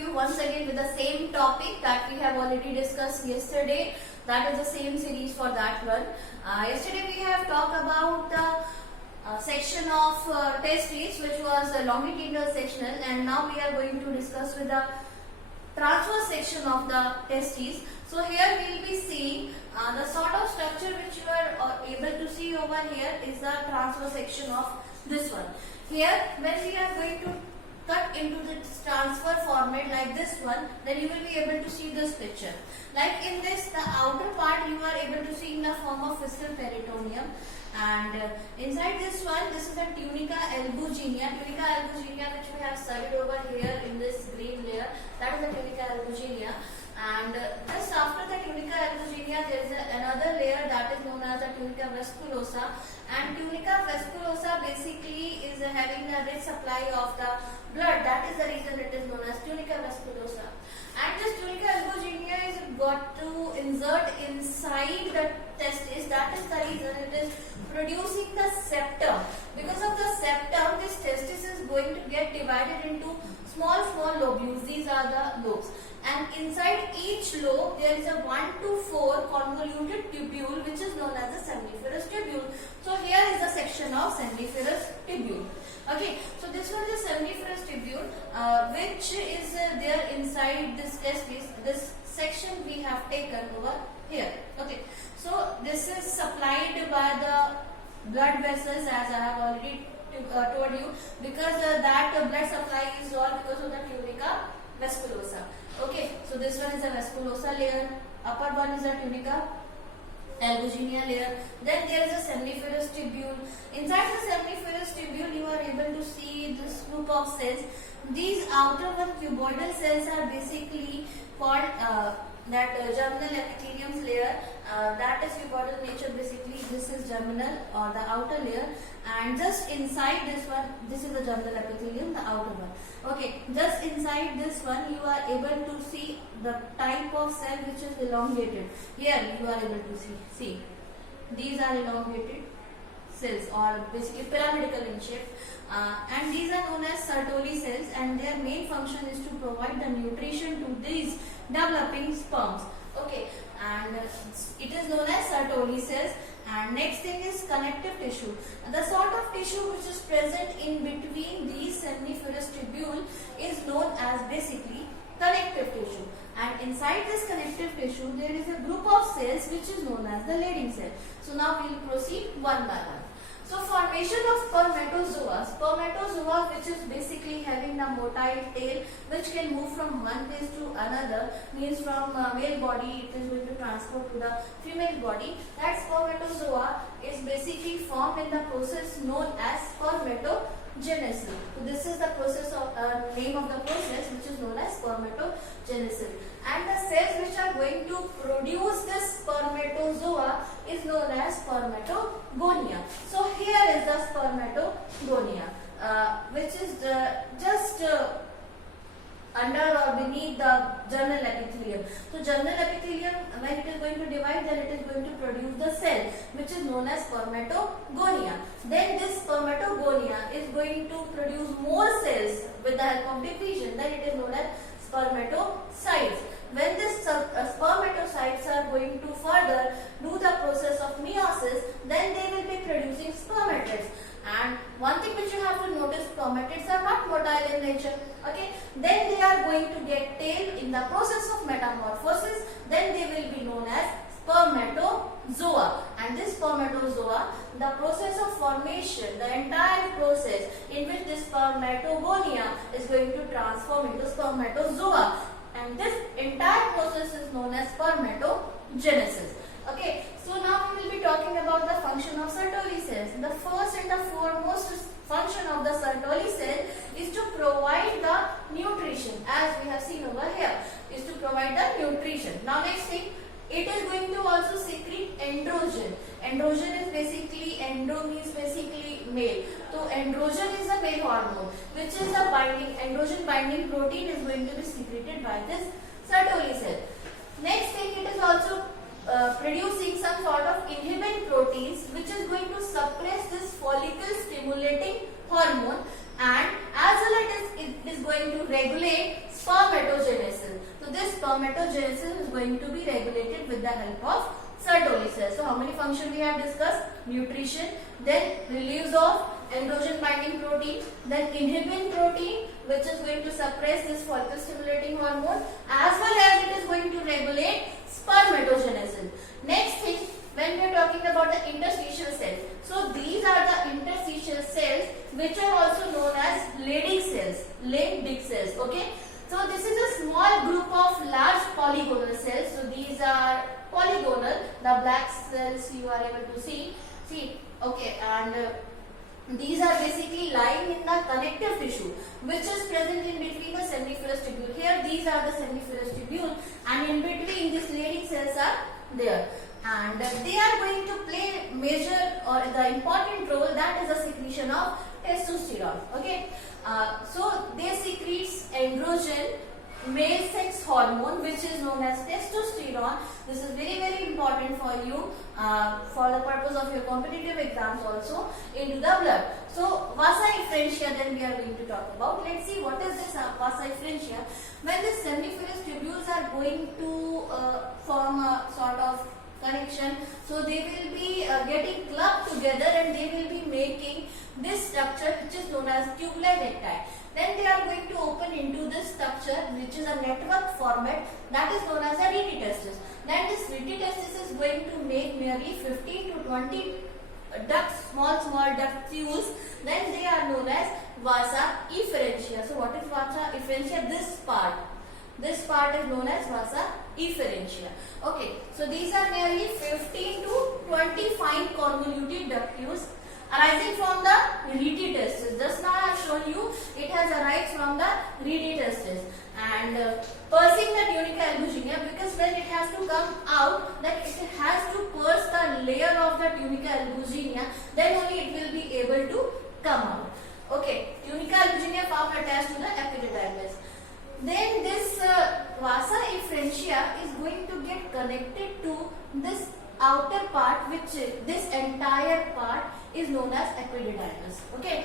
you once again with the same topic that we have already discussed yesterday. That is the same series for that one. Yesterday we have talked about the section of testes, which was a longitudinal sectional, and now we are going to discuss with the transverse section of the testes. So here we will be seeing the sort of structure which you are able to see over here is the transverse section of this one. Here when we are going to cut into the transfer format like this one, then you will be able to see this picture. Like in this, the outer part you are able to see in the form of visceral peritoneum, and inside this one, this is the tunica albuginea. Tunica albuginea, which we have studied over here in this green layer, that is the tunica albuginea. And just after the tunica albuginea, there is another layer that is known as the tunica vasculosa. And tunica vasculosa basically is having a rich supply of the blood. That is the reason it is known as tunica vasculosa. And this tunica albuginea is got to insert inside the testis. That is the reason it is producing the septum. Because of the septum, this testis is going to get divided into small lobules. These are the lobes. And inside each lobe there is a 1 to 4 convoluted tubule, which is known as the seminiferous tubule. So here is the section of seminiferous tubule. Okay, so this one is seminiferous tubule, which is there inside this testis. This section we have taken over here. Okay, so this is supplied by the blood vessels, as I have already told you, because that blood supply is all because of the tunica vasculosa. Okay, so this one is a vasculosa layer, upper one is a tunica albuginea layer, then there is a seminiferous tubule. Inside the seminiferous tubule you are able to see this group of cells. These outer one cuboidal cells are basically called that germinal epithelium layer, that is cuboidal nature. Basically this is germinal or the outer layer, and just inside this one, this is the germinal epithelium, the outer one. Okay, just inside this one you are able to see the type of cell which is elongated. Here you are able to see these are elongated cells, or basically pyramidal in shape, and these are known as Sertoli cells, and their main function is to provide the nutrition to these developing sperms. Okay, and it is known as Sertoli cells. And next thing is connective tissue. The sort of tissue which is present in between these seminiferous tubule is known as basically connective tissue. And inside this connective tissue there is a group of cells which is known as the Leydig cell. So now we will proceed one by one. So formation of spermatozoa. Spermatozoa, which is basically having the motile tail which can move from one place to another, means from male body it is going to transport to the female body. That spermatozoa is basically formed in the process known as spermatogenesis. So this is the process of name of the process which is known as spermatogenesis. And the cells which are going to produce this spermatozoa is known as spermatogonia. So here is the spermatogonia, which is just under or beneath the germinal epithelium. So germinal epithelium, when it is going to divide, then it is going to produce the cell which is known as spermatogonia. Then this spermatogonia is going to produce more cells with the help of division. Then it is known as spermatocytes. When these spermatocytes are going to further do the process of meiosis, then they will be producing spermatids. And one thing which you have to notice, spermatids are not motile in nature. Okay, then they are going to get tail in the process of metamorphosis. Then they will be known as spermatozoa. And this spermatozoa, the process of formation, the entire process in which this spermatogonia is going to transform into spermatozoa. And this entire process is known as spermatogenesis. Okay, so now we will be talking about the function of Sertoli cells. The first and the foremost function of the Sertoli cell is to provide the nutrition, as we have seen over here, is to provide the nutrition. Now next thing, it is going to also secrete androgen. Androgen is basically, endo means basically male. So androgen is a male hormone, which is the binding, androgen binding protein is going to be secreted by this Sertoli cell. Next thing, it is also producing some sort of inhibin proteins which is going to suppress this follicle stimulating hormone, and as well as it is going to regulate spermatogenesis. the help of Sertoli cells. So how many functions we have discussed? Nutrition, then release of androgen binding protein, then inhibin protein, which is going to suppress this follicle stimulating hormone, as well as it is going to regulate spermatogenesis. Next thing, when we are talking about the interstitial cells, so these are the interstitial cells which are also known as Leydig cells, Leydig cells. Okay, so this is a small group of large polygonal cells. So these are polygonal, the black cells you are able to see. Okay, and these are basically lying in the connective tissue which is present in between the seminiferous tubule. Here these are the seminiferous tubule, and in between these Leydig cells are there, and they are going to play major or the important role, that is the secretion of testosterone. Okay, so they secretes androgen male sex hormone which is known as testosterone. This is very important for you for the purpose of your competitive exams also into the blood. So vasa efferentia then we are going to talk about. Let's see what is this vasa efferentia. When the seminiferous tubules are going to form a sort of connection, so they will be getting clubbed together and they will be making this structure which is known as tubular recti. Then they are going to open into this structure which is a network format, that is known as a rete testis. Then this rete testis is going to make nearly 15 to 20 ducts, small ductules. Then they are known as vasa efferentia. So what is vasa efferentia? This part is known as vasa efferentia. Okay, so these are nearly 15 to 20 fine convoluted ductules arising from the rete testis. Just now I have shown you it has arisen from the rete testis, and piercing the tunica albuginea, because when it has to come out, that it has to pierce the layer of the tunica albuginea, then only it will be able to come out. Okay, tunica albuginea found attached to the epididymis. Then this vasa efferentia is going to get connected to this outer part, which this entire part is known as epididymis. Okay.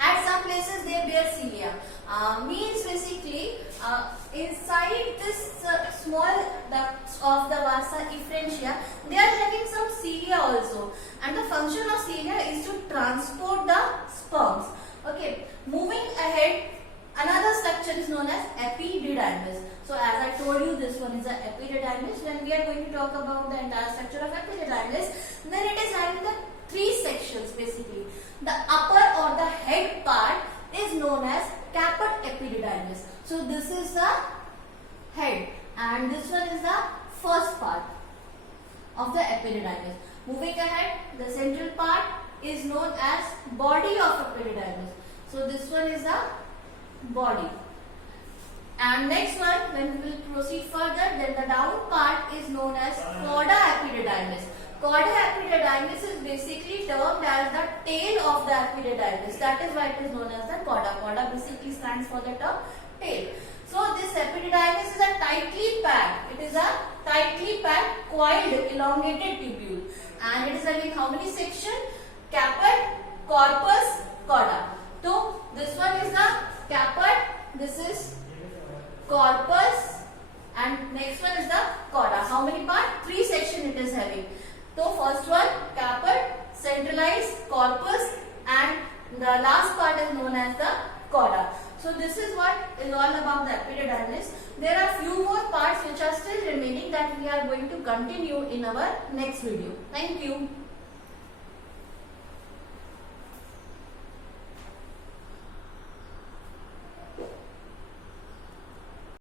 At some places they bear cilia. Means basically inside this small ducts of the vasa efferentia, they are having some cilia also, and the function of cilia is to transport the sperms. Okay. Moving ahead, another structure is known as epididymis. So as I told you, this one is the epididymis. When we are going to talk about the entire structure of epididymis, then it is having the three sections basically. The upper or the head part is known as caput epididymis. So this is the head, and this one is the first part of the epididymis. Moving ahead, the central part is known as body of epididymis. So this one is the body. And next one, when we will proceed further, then the down part is known as cauda epididymis. Cauda epididymis is basically termed as the tail of the epididymis. That is why it is known as the cauda. Cauda basically stands for the term tail. So this epididymis is a tightly packed. It is a tightly packed, coiled, elongated tubule, and it is having how many sections? Caput, corpus, cauda. So this one is the caput. This is corpus, and next one is the cauda. How many parts? Three sections it is having. So first one caput, centralized, corpus, and the last part is known as the cauda. So this is what is all about the epididymis. There are few more parts which are still remaining that we are going to continue in our next video. Thank you.